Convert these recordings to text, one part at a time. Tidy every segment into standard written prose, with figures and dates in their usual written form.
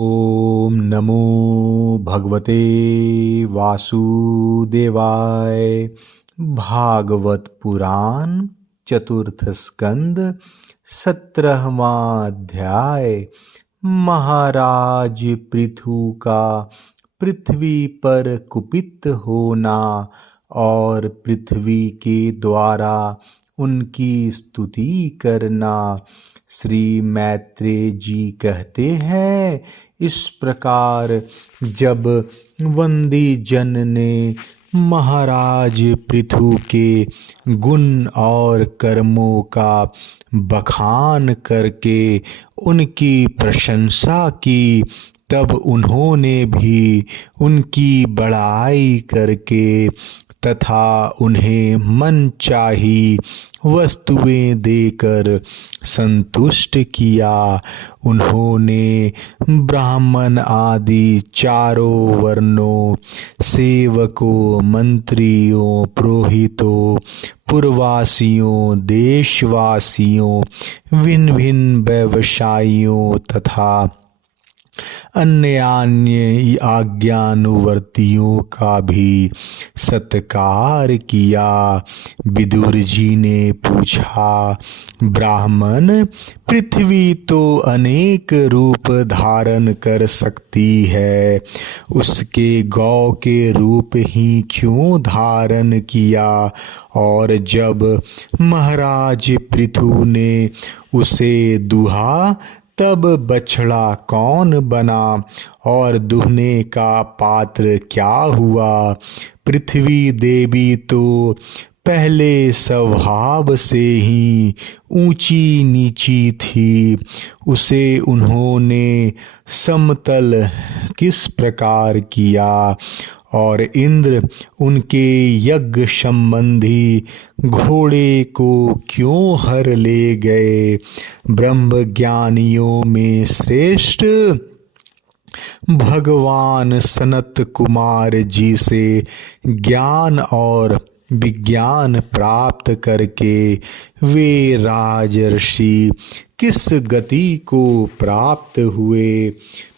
ओम नमो भगवते वासुदेवाय। भागवत पुराण चतुर्थ स्कंद 17वां अध्याय। महाराज पृथु का पृथ्वी पर कुपित होना और पृथ्वी के द्वारा उनकी स्तुति करना। श्री मैत्रेय जी कहते हैं, इस प्रकार जब वंदी जन ने महाराज पृथु के गुण और कर्मों का बखान करके उनकी प्रशंसा की, तब उन्होंने भी उनकी बड़ाई करके तथा उन्हें मनचाही वस्तुएं देकर संतुष्ट किया। उन्होंने ब्राह्मण आदि चारों वर्णों, सेवकों, मंत्रियों, पुरोहितों, पुरवासियों, देशवासियों, भिन्न भिन्न व्यवसायियों तथा अन्य आज्ञानुवर्तियों का भी सत्कार किया। विदुर जी ने पूछा, ब्राह्मण, पृथ्वी तो अनेक रूप धारण कर सकती है, उसके गौ के रूप ही क्यों धारण किया? और जब महाराज पृथु ने उसे दुहा, तब बछड़ा कौन बना और दुहने का पात्र क्या हुआ? पृथ्वी देवी तो पहले स्वभाव से ही ऊंची नीची थी, उसे उन्होंने समतल किस प्रकार किया? और इंद्र उनके यज्ञ संबंधी घोड़े को क्यों हर ले गए? ब्रह्म ज्ञानियों में श्रेष्ठ भगवान सनत कुमार जी से ज्ञान और विज्ञान प्राप्त करके वे राजर्षि किस गति को प्राप्त हुए?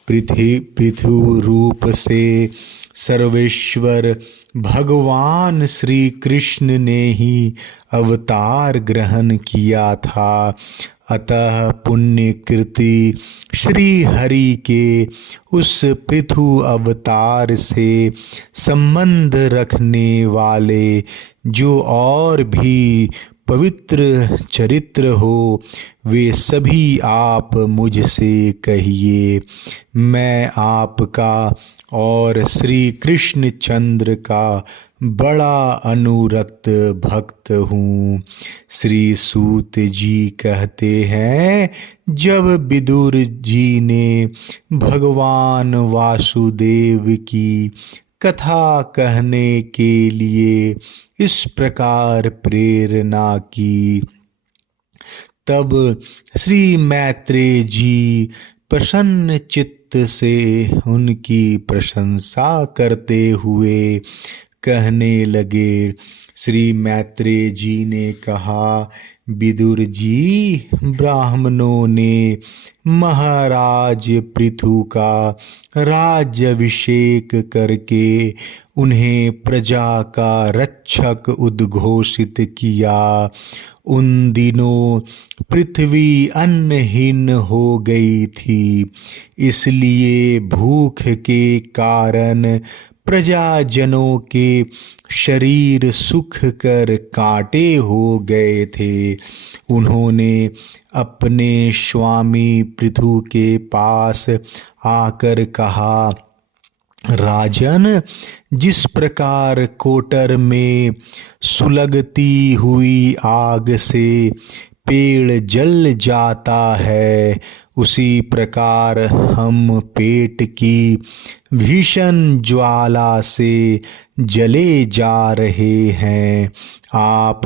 पृथु रूप से सर्वेश्वर भगवान श्री कृष्ण ने ही अवतार ग्रहण किया था। अतः पुण्यकृति श्री हरि के उस पृथु अवतार से संबंध रखने वाले जो और भी पवित्र चरित्र हो, वे सभी आप मुझसे कहिए। मैं आपका और श्री कृष्ण चंद्र का बड़ा अनुरक्त भक्त हूँ। श्री सूत जी कहते हैं, जब विदुर जी ने भगवान वासुदेव की कथा कहने के लिए इस प्रकार प्रेरणा की, तब श्री मैत्रेय जी प्रसन्न चित्त से उनकी प्रशंसा करते हुए कहने लगे। श्री मैत्रेय जी ने कहा, विदुर जी, ब्राह्मणों ने महाराज पृथु का राज्याभिषेक करके उन्हें प्रजा का रक्षक उद्घोषित किया। उन दिनों पृथ्वी अन्नहीन हो गई थी, इसलिए भूख के कारण प्रजाजनों के शरीर सूख कर कांटे हो गए थे। उन्होंने अपने स्वामी पृथु के पास आकर कहा, राजन, जिस प्रकार कोटर में सुलगती हुई आग से पेड़ जल जाता है, उसी प्रकार हम पेट की भीषण ज्वाला से जले जा रहे हैं। आप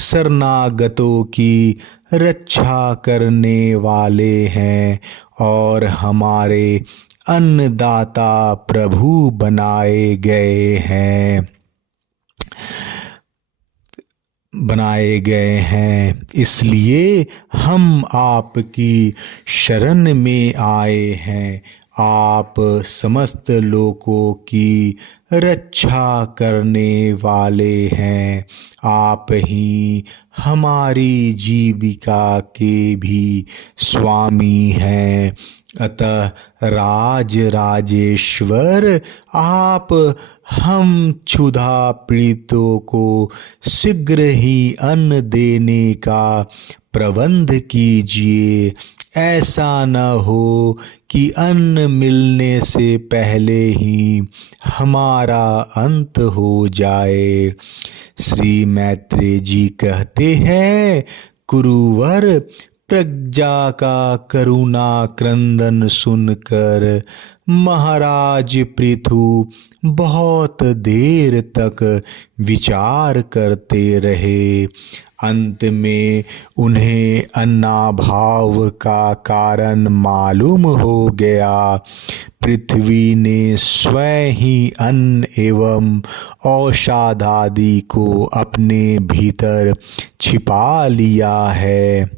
शरणागतों की रक्षा करने वाले हैं और हमारे अन्नदाता प्रभु बनाए गए हैं, इसलिए हम आपकी शरण में आए हैं। आप समस्त लोकों की रक्षा करने वाले हैं। आप ही हमारी जीविका के भी स्वामी हैं। अतः राज राजेश्वर, आप हम क्षुधा पीड़ितों को शीघ्र ही अन्न देने का प्रबंध कीजिए। ऐसा न हो कि अन्न मिलने से पहले ही हमारा अंत हो जाए। श्री मैत्रेय जी कहते हैं, कुरुवर, प्रज्ञा का करुणा क्रंदन सुनकर महाराज पृथु बहुत देर तक विचार करते रहे। अंत में उन्हें अन्नाभाव का कारण मालूम हो गया। पृथ्वी ने स्वयं ही अन्न एवं औषध आदि को अपने भीतर छिपा लिया है।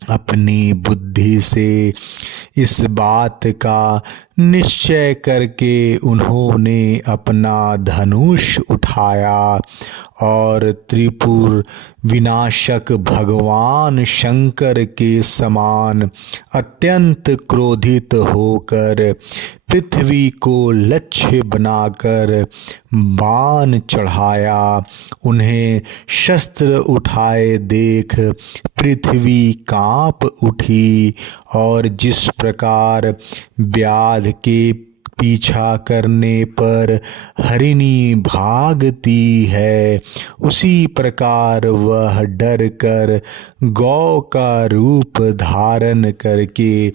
अपनी बुद्धि से इस बात का निश्चय करके उन्होंने अपना धनुष उठाया और त्रिपुर विनाशक भगवान शंकर के समान अत्यंत क्रोधित होकर पृथ्वी को लक्ष्य बनाकर बाण चढ़ाया। उन्हें शस्त्र उठाए देख पृथ्वी कांप उठी और जिस प्रकार व्याध के पीछा करने पर हरिणी भागती है, उसी प्रकार वह डर कर गौ का रूप धारण करके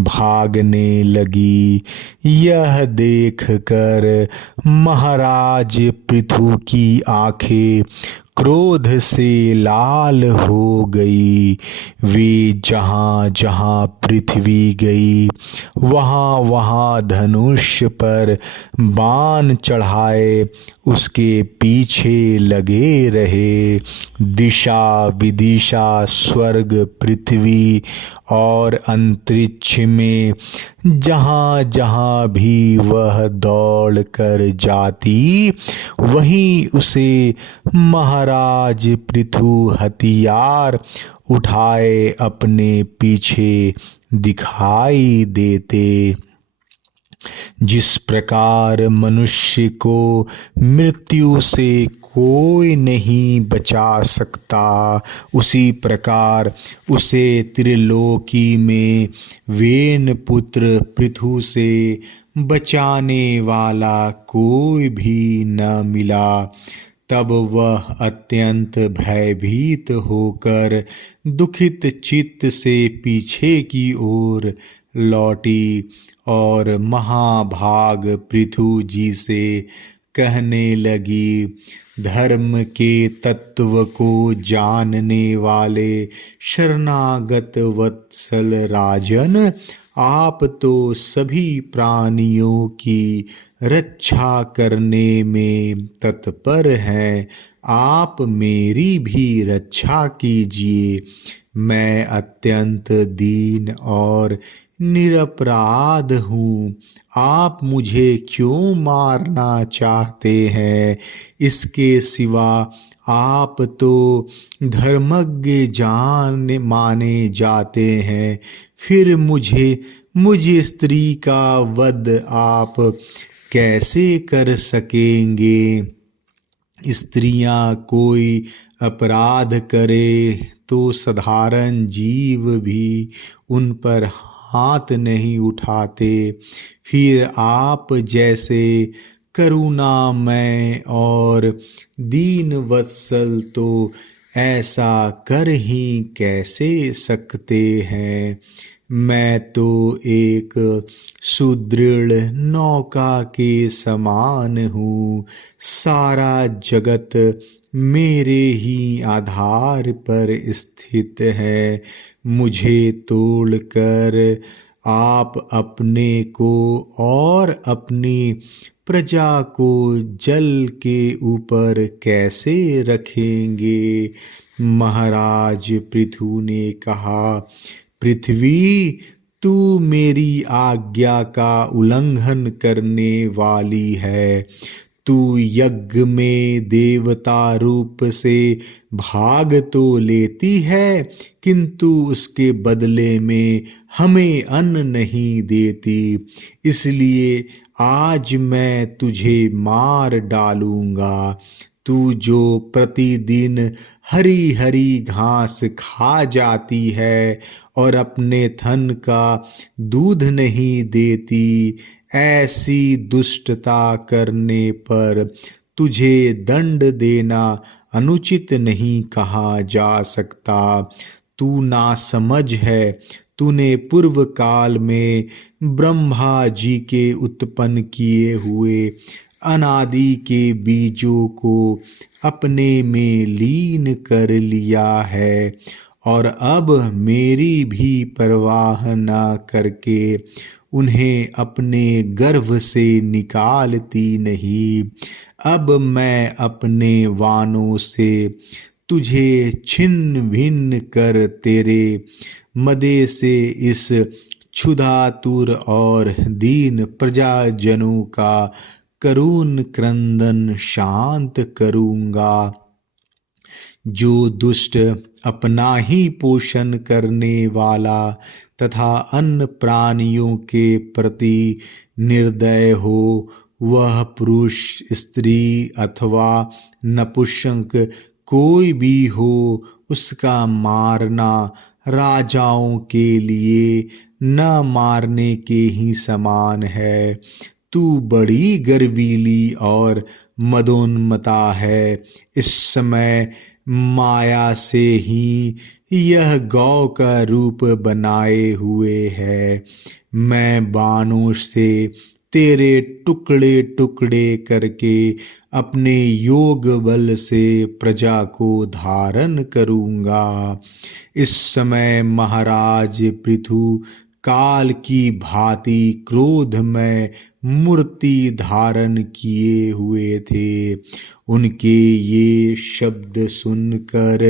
भागने लगी। यह देखकर महाराज पृथु की आंखें क्रोध से लाल हो गई। वे जहाँ जहाँ पृथ्वी गई वहाँ वहाँ धनुष पर बाण चढ़ाए उसके पीछे लगे रहे। दिशा विदिशा स्वर्ग पृथ्वी और अंतरिक्ष में जहाँ जहाँ भी वह दौड़ कर जाती वहीं उसे महाराज पृथु हथियार उठाए अपने पीछे दिखाई देते। जिस प्रकार मनुष्य को मृत्यु से कोई नहीं बचा सकता, उसी प्रकार उसे त्रिलोकी में वेन पुत्र पृथु से बचाने वाला कोई भी न मिला। तब वह अत्यंत भयभीत होकर दुखित चित्त से पीछे की ओर लौटी और महाभाग पृथु जी से कहने लगी, धर्म के तत्व को जानने वाले शरणागत वत्सल राजन, आप तो सभी प्राणियों की रक्षा करने में तत्पर हैं। आप मेरी भी रक्षा कीजिए। मैं अत्यंत दीन और निरपराध हूँ। आप मुझे क्यों मारना चाहते हैं? इसके सिवा आप तो धर्मज्ञ जान माने जाते हैं। फिर मुझ स्त्री का वध आप कैसे कर सकेंगे? स्त्रियां कोई अपराध करे तो साधारण जीव भी उन पर हाथ नहीं उठाते। फिर आप जैसे करुणामय और दीन वत्सल तो ऐसा कर ही कैसे सकते हैं? मैं तो एक सुदृढ़ नौका के समान हूँ। सारा जगत मेरे ही आधार पर स्थित है। मुझे तोड़कर आप अपने को और अपनी प्रजा को जल के ऊपर कैसे रखेंगे? महाराज पृथु ने कहा, पृथ्वी, तू मेरी आज्ञा का उल्लंघन करने वाली है। तू यज्ञ में देवता रूप से भाग तो लेती है, किंतु उसके बदले में हमें अन्न नहीं देती। इसलिए आज मैं तुझे मार डालूंगा। तू जो प्रतिदिन हरी हरी घास खा जाती है और अपने थन का दूध नहीं देती, ऐसी दुष्टता करने पर तुझे दंड देना अनुचित नहीं कहा जा सकता। तू नासमझ है। तूने पूर्व काल में ब्रह्मा जी के उत्पन्न किए हुए अनादि के बीजों को अपने में लीन कर लिया है और अब मेरी भी परवाह न करके उन्हें अपने गर्भ से निकालती नहीं। अब मैं अपने वाणों से तुझे छिन्न भिन्न कर तेरे मदे से इस क्षुधातुर और दीन प्रजाजनों का करुण क्रंदन शांत करूंगा। जो दुष्ट अपना ही पोषण करने वाला तथा अन्य प्राणियों के प्रति निर्दय हो, वह पुरुष, स्त्री अथवा नपुंसक कोई भी हो, उसका मारना राजाओं के लिए न मारने के ही समान है। तू बड़ी गर्वीली और मदोन्मता है। इस समय माया से ही यह गौ का रूप बनाए हुए है। मैं बाणों से तेरे टुकड़े टुकड़े करके अपने योग बल से प्रजा को धारण करूंगा। इस समय महाराज पृथु काल की भांति क्रोध में मूर्ति धारण किए हुए थे। उनके ये शब्द सुनकर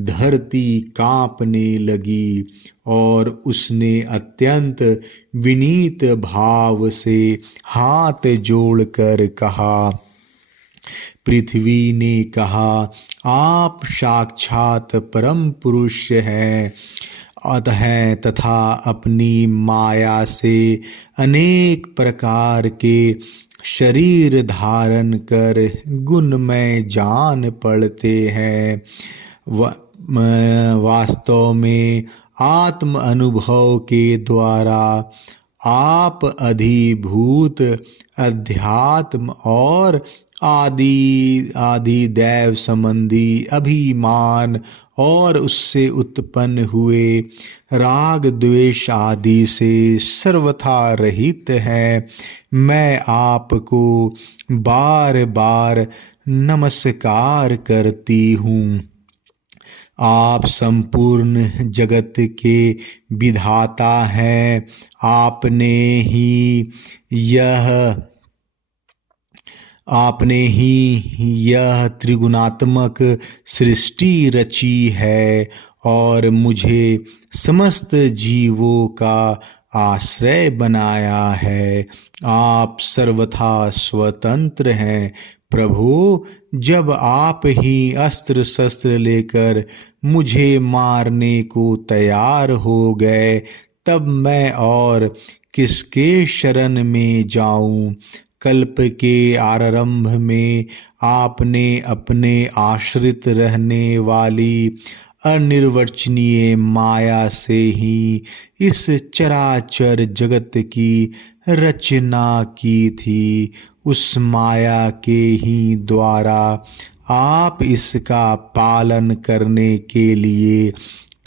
धरती कांपने लगी और उसने अत्यंत विनीत भाव से हाथ जोड़कर कहा। पृथ्वी ने कहा, आप साक्षात परम पुरुष हैं अतः तथा अपनी माया से अनेक प्रकार के शरीर धारण कर गुणमय जान पड़ते हैं। वास्तव में आत्म अनुभव के द्वारा आप अधिभूत अध्यात्म और आदि दैव संबंधी अभिमान और उससे उत्पन्न हुए राग द्वेष आदि से सर्वथा रहित है। मैं आपको बार बार नमस्कार करती हूँ। आप संपूर्ण जगत के विधाता हैं। आपने ही यह त्रिगुणात्मक सृष्टि रची है और मुझे समस्त जीवों का आश्रय बनाया है। आप सर्वथा स्वतंत्र हैं प्रभु। जब आप ही अस्त्र शस्त्र लेकर मुझे मारने को तैयार हो गए, तब मैं और किसके शरण में जाऊं। कल्प के आरंभ में आपने अपने आश्रित रहने वाली अनिर्वचनीय माया से ही इस चराचर जगत की रचना की थी। उस माया के ही द्वारा आप इसका पालन करने के लिए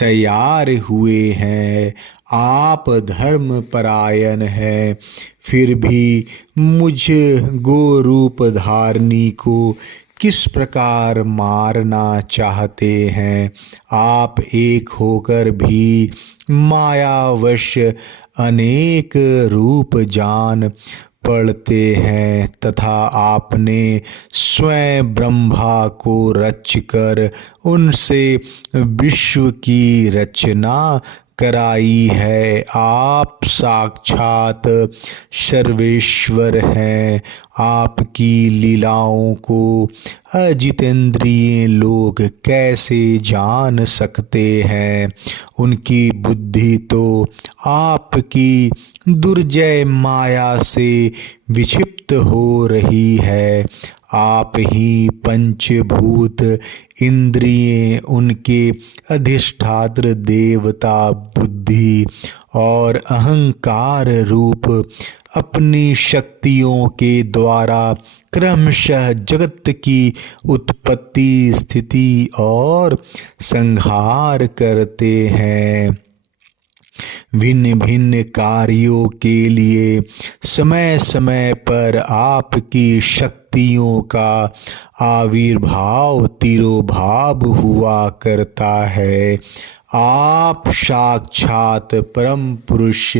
तैयार हुए हैं। आप धर्म परायण हैं, फिर भी मुझ गो रूप धारणी को किस प्रकार मारना चाहते हैं। आप एक होकर भी मायावश अनेक रूप जान पड़ते हैं तथा आपने स्वयं ब्रह्मा को रचकर उनसे विश्व की रचना कराई है। आप साक्षात सर्वेश्वर हैं। आपकी लीलाओं को अजितेंद्रिय लोग कैसे जान सकते हैं। उनकी बुद्धि तो आपकी दुर्जय माया से विक्षिप्त हो रही है। आप ही पंचभूत इंद्रिय, उनके अधिष्ठात्र देवता बुद्धि और अहंकार रूप अपनी शक्तियों के द्वारा क्रमशः जगत की उत्पत्ति, स्थिति और संहार करते हैं। भिन्न भिन्न कार्यों के लिए समय समय पर आपकी शक्तियों का आविर्भाव तिरोभाव हुआ करता है। आप साक्षात परम पुरुष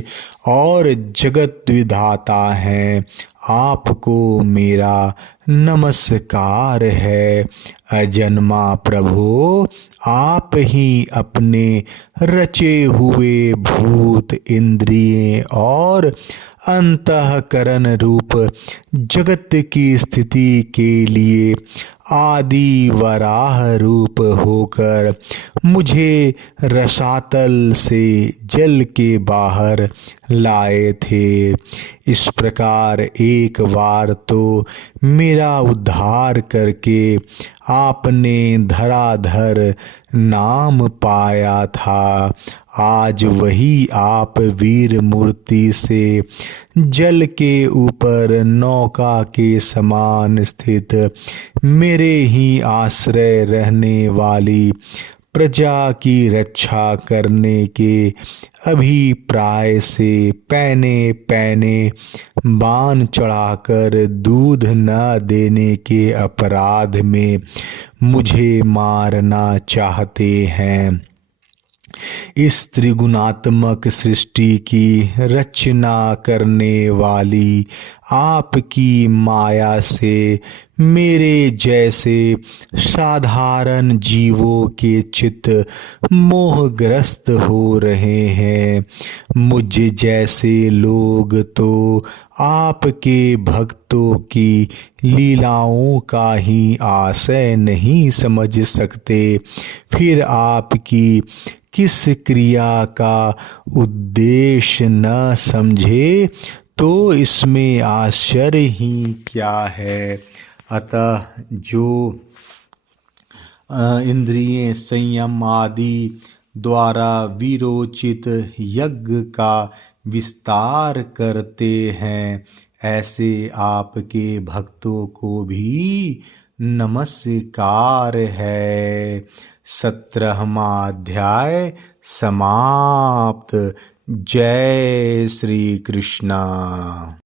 और जगत विधाता हैं। आपको मेरा नमस्कार है। अजन्मा प्रभु, आप ही अपने रचे हुए भूत, इंद्रिय और अंतःकरण रूप जगत की स्थिति के लिए आदि वराह रूप होकर मुझे रसातल से जल के बाहर लाए थे। इस प्रकार एक बार तो मेरा उद्धार करके आपने धराधर नाम पाया था। आज वही आप वीर मूर्ति से जल के ऊपर नौका के समान स्थित मेरे ही आश्रय रहने वाली प्रजा की रक्षा करने के अभिप्राय से पैने पैने बाण चढ़ाकर दूध न देने के अपराध में मुझे मारना चाहते हैं। इस त्रिगुणात्मक सृष्टि की रचना करने वाली आपकी माया से मेरे जैसे साधारण जीवों के चित्त मोहग्रस्त हो रहे हैं। मुझ जैसे लोग तो आपके भक्तों की लीलाओं का ही आशय नहीं समझ सकते। फिर आपकी किस क्रिया का उद्देश्य न समझे तो इसमें आश्चर्य ही क्या है। अतः जो इंद्रिय संयम आदि द्वारा विरोचित यज्ञ का विस्तार करते हैं, ऐसे आपके भक्तों को भी नमस्कार है। 17वां अध्याय समाप्त। जय श्री कृष्णा।